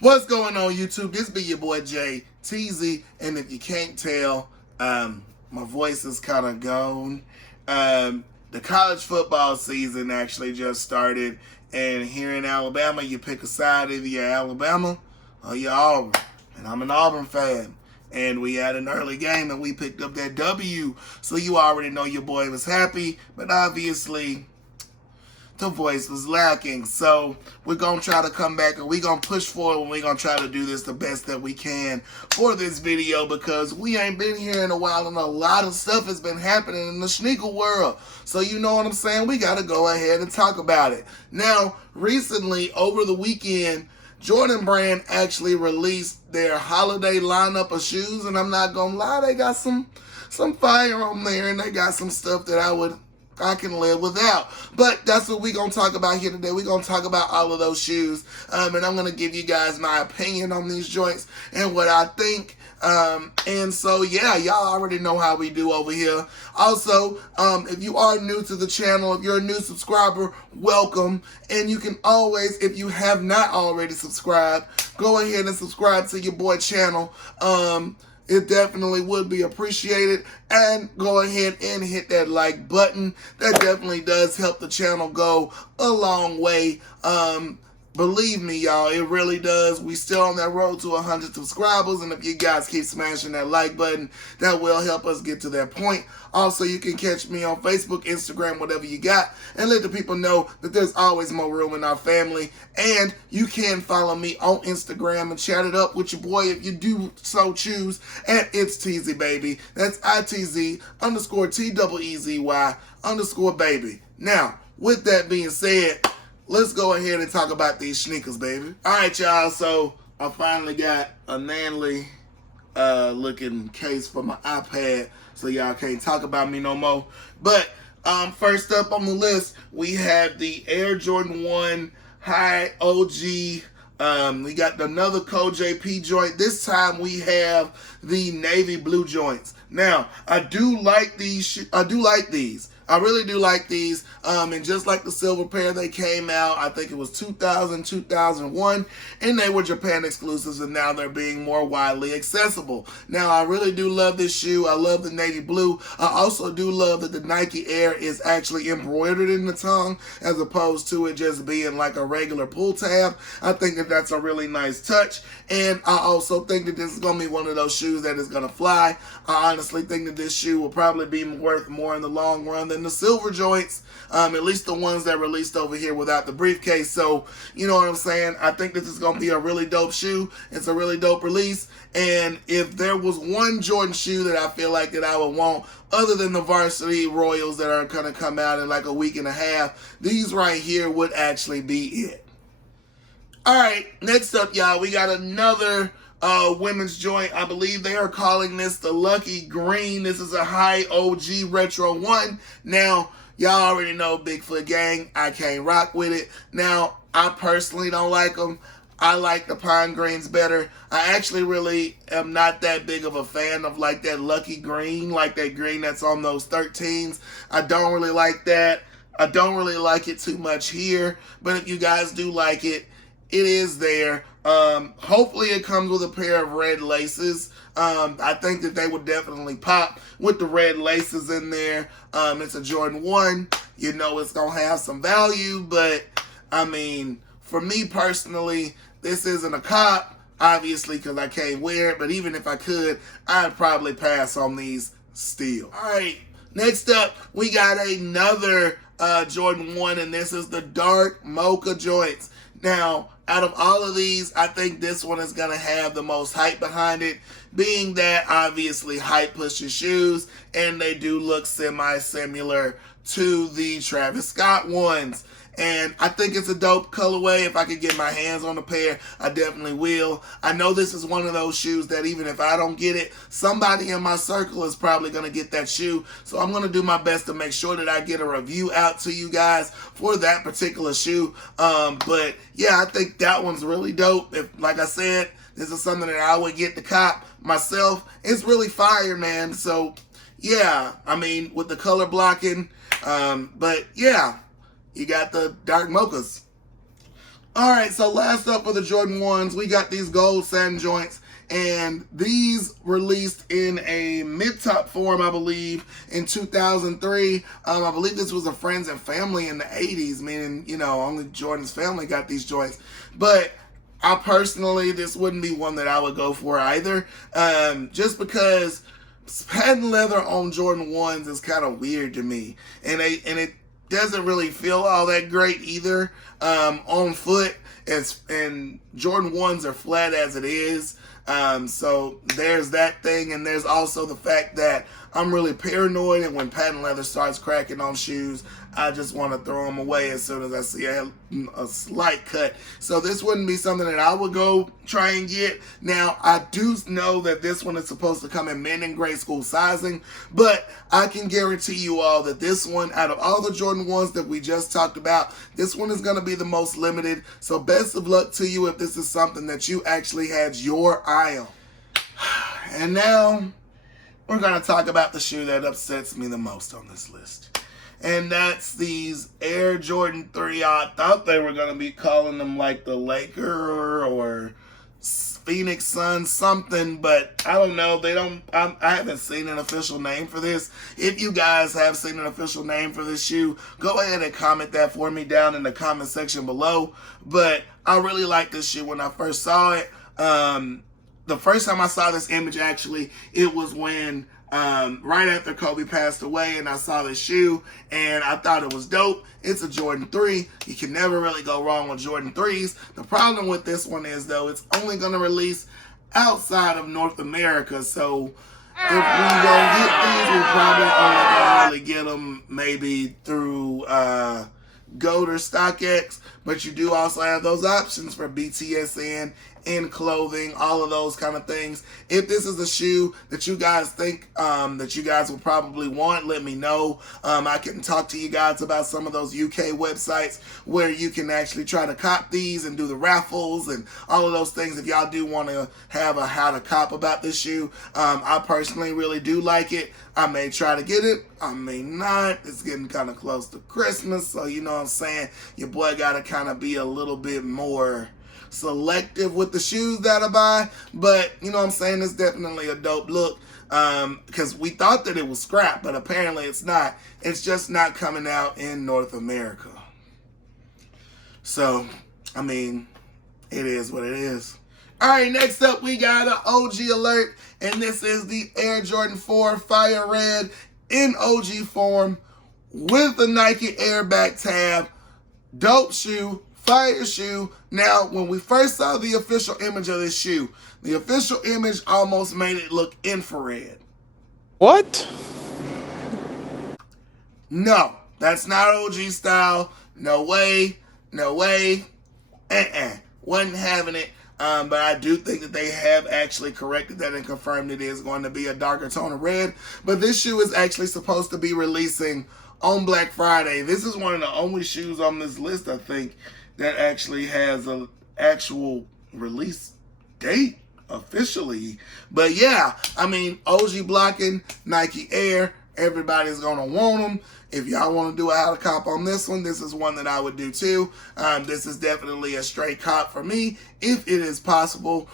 What's going on, YouTube? This be your boy Jay TZ, and if you can't tell, my voice is kind of gone. The college football season actually just started, and here in Alabama, you pick a side, either you're Alabama or you're Auburn, and I'm an Auburn fan. And we had an early game, and we picked up that W, so you already know your boy was happy, but obviously the voice was lacking. So we're going to try to come back, and we're going to push forward, and we're going to try to do this the best that we can for this video, because we ain't been here in a while, and a lot of stuff has been happening in the sneaker world. So you know what I'm saying? We got to go ahead and talk about it. Now, recently, over the weekend, Jordan Brand actually released their holiday lineup of shoes, and I'm not going to lie, they got some fire on there, and they got some stuff that I can live without. But that's what we're going to talk about here today. We're going to talk about all of those shoes. And I'm going to give you guys my opinion on these joints and what I think. And so, yeah, y'all already know how we do over here. Also, if you are new to the channel, if you're a new subscriber, welcome. And you can always, if you have not already subscribed, go ahead and subscribe to your boy channel. It definitely would be appreciated. And go ahead and hit that like button. That definitely does help the channel go a long way. Believe me, y'all, it really does. We still on that road to 100 subscribers, and if you guys keep smashing that like button, that will help us get to that point. Also, you can catch me on Facebook, Instagram, whatever you got, and let the people know that there's always more room in our family. And you can follow me on Instagram and chat it up with your boy if you do so choose at It's TZ Baby. That's ITZ_TEEZY_baby. Now, with that being said, let's go ahead and talk about these sneakers, baby. All right, y'all. So I finally got a manly looking case for my iPad, so y'all can't talk about me no more. But first up on the list, we have the Air Jordan 1 High OG. We got another Code JP joint. This time we have the navy blue joints. Now, I do like these. I really do like these. And just like the silver pair, they came out, I think it was 2000, 2001, and they were Japan exclusives, and now they're being more widely accessible. Now, I really do love this shoe. I love the navy blue. I also do love that the Nike Air is actually embroidered in the tongue, as opposed to it just being like a regular pull tab. I think that that's a really nice touch, and I also think that this is going to be one of those shoes that is going to fly. I honestly think that this shoe will probably be worth more in the long run than the silver joints, at least the ones that released over here without the briefcase. So, you know what I'm saying? I think this is going to be a really dope shoe. It's a really dope release. And if there was one Jordan shoe that I feel like that I would want, other than the Varsity Royals that are going to come out in like a week and a half, these right here would actually be it. All right, next up, y'all, we got another women's joint. I believe they are calling this the Lucky Green. This is a High OG Retro 1. Now, y'all already know Bigfoot Gang. I can't rock with it. Now, I personally don't like them. I like the Pine Greens better. I actually really am not that big of a fan of like that Lucky Green, like that green that's on those 13s. I don't really like that. I don't really like it too much here. But if you guys do like it, it is there. Hopefully it comes with a pair of red laces. I think that they would definitely pop with the red laces in there. It's a Jordan 1. You know it's going to have some value, but I mean, for me personally, this isn't a cop, obviously, because I can't wear it. But even if I could, I'd probably pass on these still. All right, next up, we got another Jordan 1, and this is the dark mocha joints. Now, out of all of these, I think this one is going to have the most hype behind it, being that obviously hype pushes shoes, and they do look semi-similar to the Travis Scott ones. And I think it's a dope colorway. If I could get my hands on a pair, I definitely will. I know this is one of those shoes that even if I don't get it, somebody in my circle is probably going to get that shoe. So I'm going to do my best to make sure that I get a review out to you guys for that particular shoe. But yeah, I think that one's really dope. If, like I said, this is something that I would get to cop myself. It's really fire, man. So yeah, I mean, with the color blocking, but yeah. You got the dark mochas. All right, so last up for the Jordan 1s, we got these gold satin joints. And these released in a mid-top form, I believe, in 2003. I believe this was a friends and family in the 80s, meaning, you know, only Jordan's family got these joints. But I personally, this wouldn't be one that I would go for either. Just because patent leather on Jordan 1s is kind of weird to me. And it doesn't really feel all that great either on foot. And Jordan 1s are flat as it is. So there's that thing, and there's also the fact that I'm really paranoid, and when patent leather starts cracking on shoes, I just want to throw them away as soon as I see a slight cut. So this wouldn't be something that I would go try and get. Now, I do know that this one is supposed to come in men and grade school sizing, but I can guarantee you all that this one, out of all the Jordan 1s that we just talked about, this one is going to be the most limited. So best of luck to you if this is something that you actually had your eye on. And now we're going to talk about the shoe that upsets me the most on this list. And that's these Air Jordan 3. I thought they were going to be calling them like the Laker or Phoenix Sun something, but I don't know. I haven't seen an official name for this. If you guys have seen an official name for this shoe, go ahead and comment that for me down in the comment section below. But I really liked this shoe when I first saw it. The first time I saw this image, actually, it was when right after Kobe passed away, and I saw this shoe and I thought it was dope. It's a Jordan 3. You can never really go wrong with Jordan 3s. The problem with this one is, though, it's only going to release outside of North America. So if we don't get these, we probably only going to really get them maybe through GOAT or StockX. But you do also have those options for BTSN, in clothing, all of those kind of things. If this is a shoe that you guys think that you guys will probably want, let me know. I can talk to you guys about some of those UK websites where you can actually try to cop these and do the raffles and all of those things if y'all do want to have a how to cop about this shoe. I personally really do like it. I may try to get it, I may not. It's getting kind of close to Christmas, so you know what I'm saying, your boy got to kind of be a little bit more selective with the shoes that I buy. But you know what I'm saying, it's definitely a dope look, because we thought that it was scrap, but apparently it's not. It's just not coming out in North America. So I mean, it is what it is. All right, next up we got an OG alert, and this is the Air Jordan 4 Fire Red in OG form with the Nike Airbag tab. Dope shoe, fire shoe. Now, when we first saw the official image of this shoe, the official image almost made it look infrared. What? No, that's not OG style. No way. No way. Wasn't having it. But I do think that they have actually corrected that and confirmed it is going to be a darker tone of red. But this shoe is actually supposed to be releasing on Black Friday. This is one of the only shoes on this list, I think, that actually has an actual release date officially. But yeah, I mean, OG blocking, Nike Air, everybody's going to want them. If y'all want to do a how to cop on this one, this is one that I would do too. This is definitely a straight cop for me, if it is possible.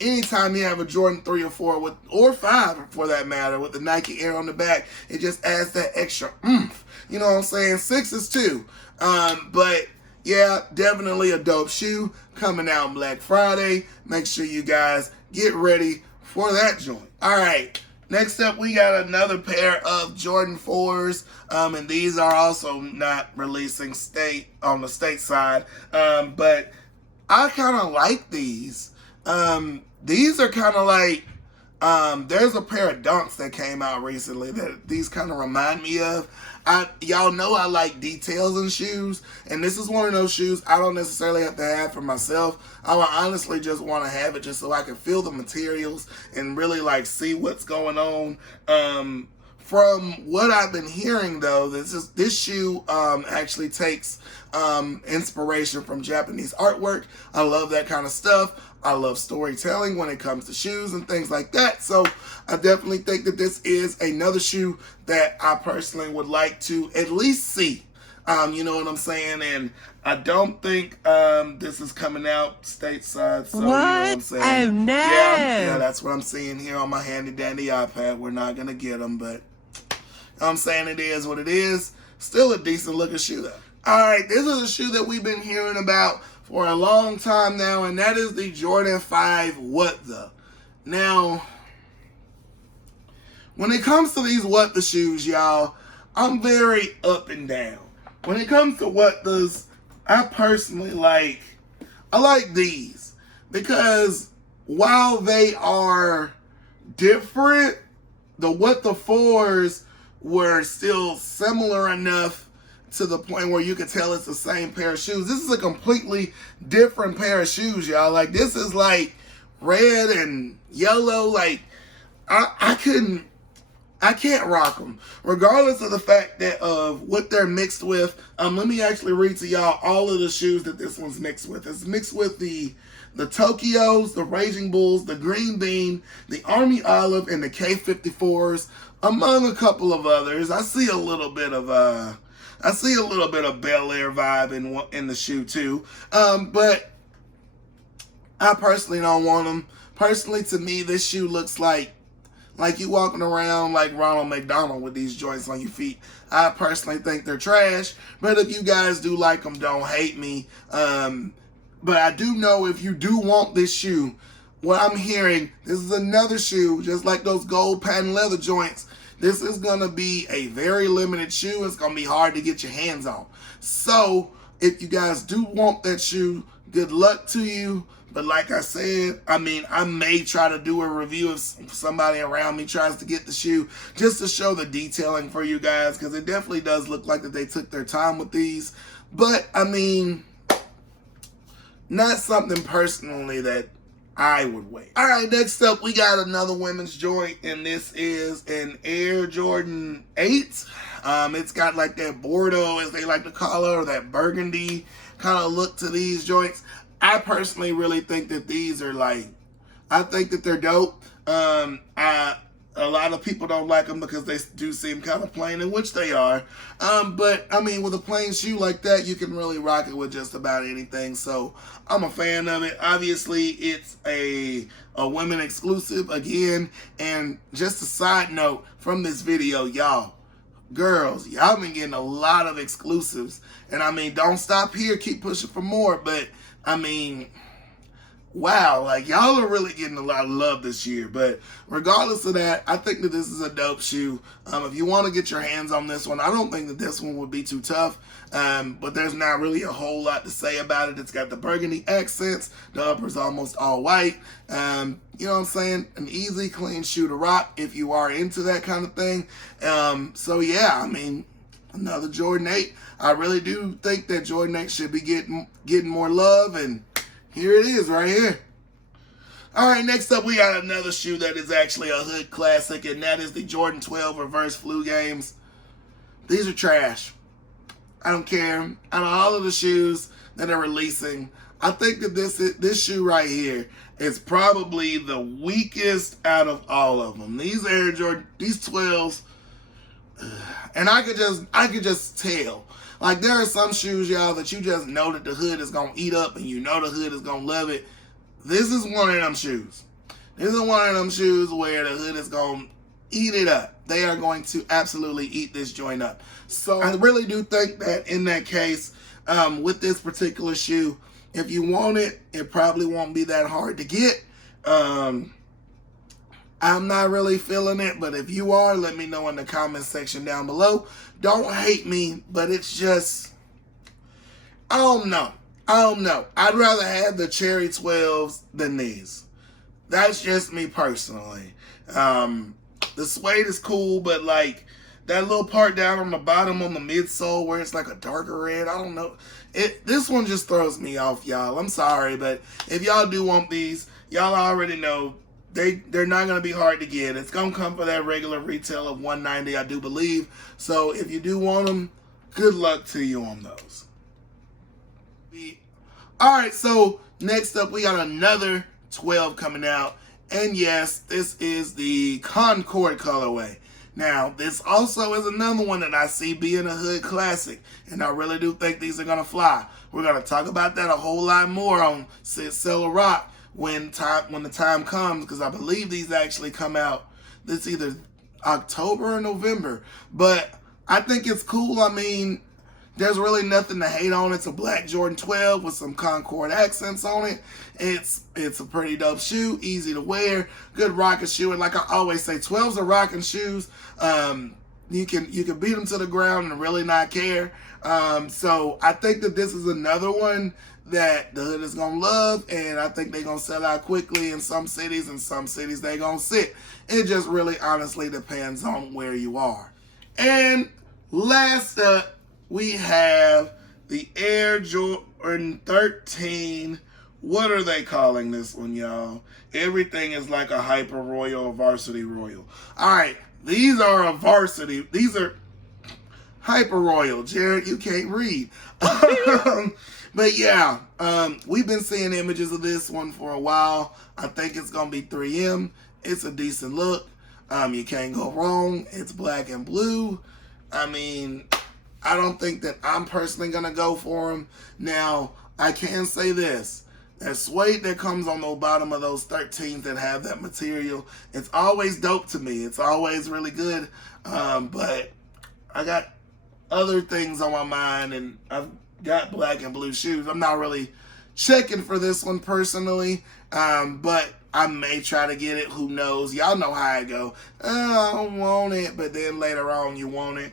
Anytime you have a Jordan 3 or 4, or 5 for that matter, with the Nike Air on the back, it just adds that extra oomph. You know what I'm saying? 6s too. But yeah, definitely a dope shoe coming out on Black Friday. Make sure you guys get ready for that joint. All right. Next up, we got another pair of Jordan 4s, and these are also not releasing on the state side, but I kind of like these. These are kind of like, there's a pair of Dunks that came out recently that these kind of remind me of. Y'all know I like details in shoes, and this is one of those shoes I don't necessarily have to have for myself. I would honestly just want to have it just so I can feel the materials and really like see what's going on. From what I've been hearing, though, this shoe actually takes inspiration from Japanese artwork. I love that kind of stuff. I love storytelling when it comes to shoes and things like that. So I definitely think that this is another shoe that I personally would like to at least see. You know what I'm saying? And I don't think this is coming out stateside. So, what? You know what I'm saying? Oh, no. Yeah, that's what I'm seeing here on my handy dandy iPad. We're not going to get them, but I'm saying it is what it is. Still a decent looking shoe though. All right, this is a shoe that we've been hearing about for a long time now, and that is the Jordan 5 What The. Now, when it comes to these What The shoes, y'all, I'm very up and down. When it comes to What The's, I personally like these because while they are different, the What The 4s were still similar enough to the point where you could tell it's the same pair of shoes. This is a completely different pair of shoes, y'all. Like, this is like red and yellow. Like, I can't rock them, regardless of the fact that of what they're mixed with. Let me actually read to y'all all of the shoes that this one's mixed with. It's mixed with the Tokyos, the Raging Bulls, the Green Bean, the Army Olive, and the K54s, among a couple of others. I see a little bit of Bel Air vibe in the shoe too. But I personally don't want them. Personally, to me, this shoe looks like you walking around like Ronald McDonald with these joints on your feet. I personally think they're trash. But if you guys do like them, don't hate me. But I do know if you do want this shoe, what I'm hearing, this is another shoe, just like those gold patent leather joints. This is going to be a very limited shoe. It's going to be hard to get your hands on. So, if you guys do want that shoe, good luck to you. But like I said, I mean, I may try to do a review if somebody around me tries to get the shoe, just to show the detailing for you guys, because it definitely does look like that they took their time with these. But, I mean, not something personally that I would wait. All right, next up, we got another women's joint, and this is an Air Jordan 8. It's got like that Bordeaux, as they like to call it, or that burgundy kind of look to these joints. I personally really think that these are I think that they're dope. A lot of people don't like them because they do seem kind of plain, in which they are. But, I mean, with a plain shoe like that, you can really rock it with just about anything. So, I'm a fan of it. Obviously, it's a women exclusive, again. And just a side note from this video, y'all, girls, y'all been getting a lot of exclusives. And, I mean, don't stop here. Keep pushing for more. But, I mean, wow, like, y'all are really getting a lot of love this year. But regardless of that, I think that this is a dope shoe. If you want to get your hands on this one, I don't think that this one would be too tough. But there's not really a whole lot to say about it. It's got the burgundy accents. The upper's almost all white. You know what I'm saying? An easy, clean shoe to rock if you are into that kind of thing. So, yeah, I mean, another Jordan 8. I really do think that Jordan 8 should be getting more love, and here it is right here. All right, next up we got another shoe that is actually a hood classic, and that is the Jordan 12 Reverse Flu Games. These are trash. I don't care. Out of all of the shoes that they're releasing, I think that this shoe right here is probably the weakest out of all of them. These Air Jordan, these 12s, and I could just tell. Like, there are some shoes, y'all, that you just know that the hood is going to eat up, and you know the hood is going to love it. This is one of them shoes. This is one of them shoes where the hood is going to eat it up. They are going to absolutely eat this joint up. So I really do think that in that case, with this particular shoe, if you want it, it probably won't be that hard to get. I'm not really feeling it, but if you are, let me know in the comment section down below. Don't hate me, but it's just, I don't know. I'd rather have the Cherry 12s than these. That's just me personally. The suede is cool, but like that little part down on the bottom on the midsole where it's like a darker red, I don't know. This one just throws me off, y'all. I'm sorry, but if y'all do want these, y'all already know they're not going to be hard to get. It's going to come for that regular retail of $190, I do believe. So if you do want them, good luck to you on those. All right, so next up we got another 12 coming out. And yes, this is the Concord colorway. Now, this also is another one that I see being a hood classic, and I really do think these are going to fly. We're going to talk about that a whole lot more on Sell a Rock when the time comes, because I believe these actually come out this either October or November. But I think it's cool. I mean, there's really nothing to hate on. It's a black Jordan 12 with some Concord accents on it. It's a pretty dope shoe, easy to wear, good rocking shoe. And like I always say, 12s are rocking shoes. You can beat them to the ground and really not care. So I think that this is another one that the hood is gonna love, and I think they're gonna sell out quickly in some cities, and some cities they're gonna sit. It just really honestly depends on where you are. And last up, we have the Air Jordan 13. What are they calling this one, y'all? Everything is like a Hyper Royal or Varsity Royal. All right, these are a varsity. These are Hyper Royal. Jared, you can't read. But yeah, we've been seeing images of this one for a while. I think it's going to be 3M. It's a decent look. You can't go wrong. It's black and blue. I mean, I don't think that I'm personally going to go for them. Now, I can say this. That suede that comes on the bottom of those 13s that have that material, it's always dope to me. It's always really good. But I got other things on my mind, and I've got black and blue shoes. I'm not really checking for this one personally, but I may try to get it. Who knows? Y'all know how I go. I don't want it, but then later on you want it.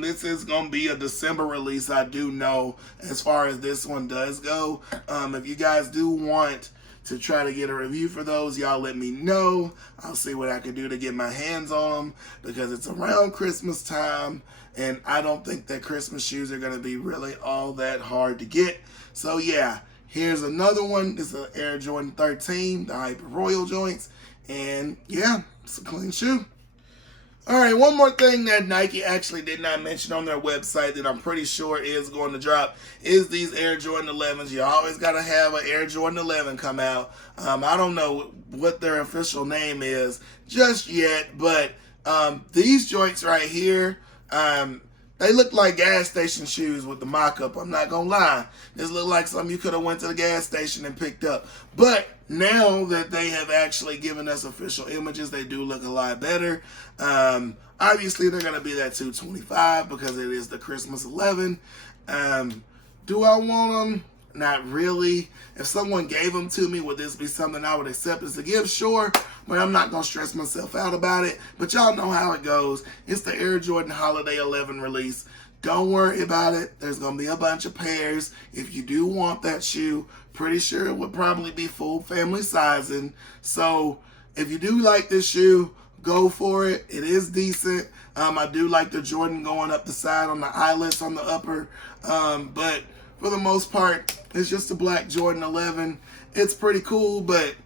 This is going to be a December release, I do know, as far as this one does go. If you guys do want to try to get a review for those, y'all let me know. I'll see what I can do to get my hands on them, because it's around Christmas time, and I don't think that Christmas shoes are going to be really all that hard to get. So yeah, here's another one. This is an Air Jordan 13, the Hyper Royal joints. And yeah, it's a clean shoe. All right, one more thing that Nike actually did not mention on their website that I'm pretty sure is going to drop is these Air Jordan 11s. You always got to have an Air Jordan 11 come out. I don't know what their official name is just yet, but these joints right here, they look like gas station shoes with the mock-up. I'm not going to lie. This look like something you could have went to the gas station and picked up. But now that they have actually given us official images, they do look a lot better. Obviously, they're going to be that $225 because it is the Christmas 11. Do I want them? Not really. If someone gave them to me, would this be something I would accept as a gift? Sure, but I'm not going to stress myself out about it. But y'all know how it goes. It's the Air Jordan Holiday 11 release. Don't worry about it. There's going to be a bunch of pairs. If you do want that shoe, pretty sure it would probably be full family sizing. So if you do like this shoe, go for it. It is decent. I do like the Jordan going up the side on the eyelets on the upper. But for the most part, it's just a black Jordan 11. It's pretty cool, but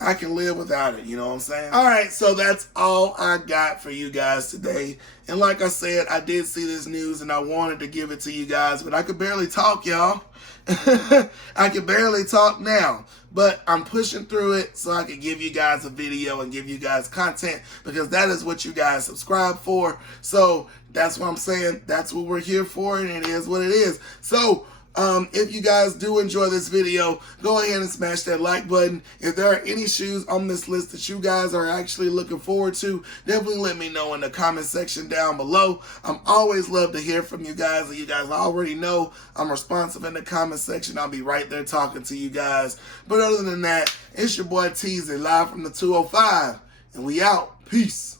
I can live without it, you know what I'm saying? All right, so that's all I got for you guys today. And like I said, I did see this news and I wanted to give it to you guys, but I could barely talk, y'all. I can barely talk now, but I'm pushing through it so I can give you guys a video and give you guys content, because that is what you guys subscribe for. So that's what I'm saying. That's what we're here for, and it is what it is. So if you guys do enjoy this video, go ahead and smash that like button. If there are any shoes on this list that you guys are actually looking forward to, definitely let me know in the comment section down below. I'm always love to hear from you guys, and you guys already know I'm responsive in the comment section. I'll be right there talking to you guys. But other than that, it's your boy Teasy, live from the 205, and we out. Peace.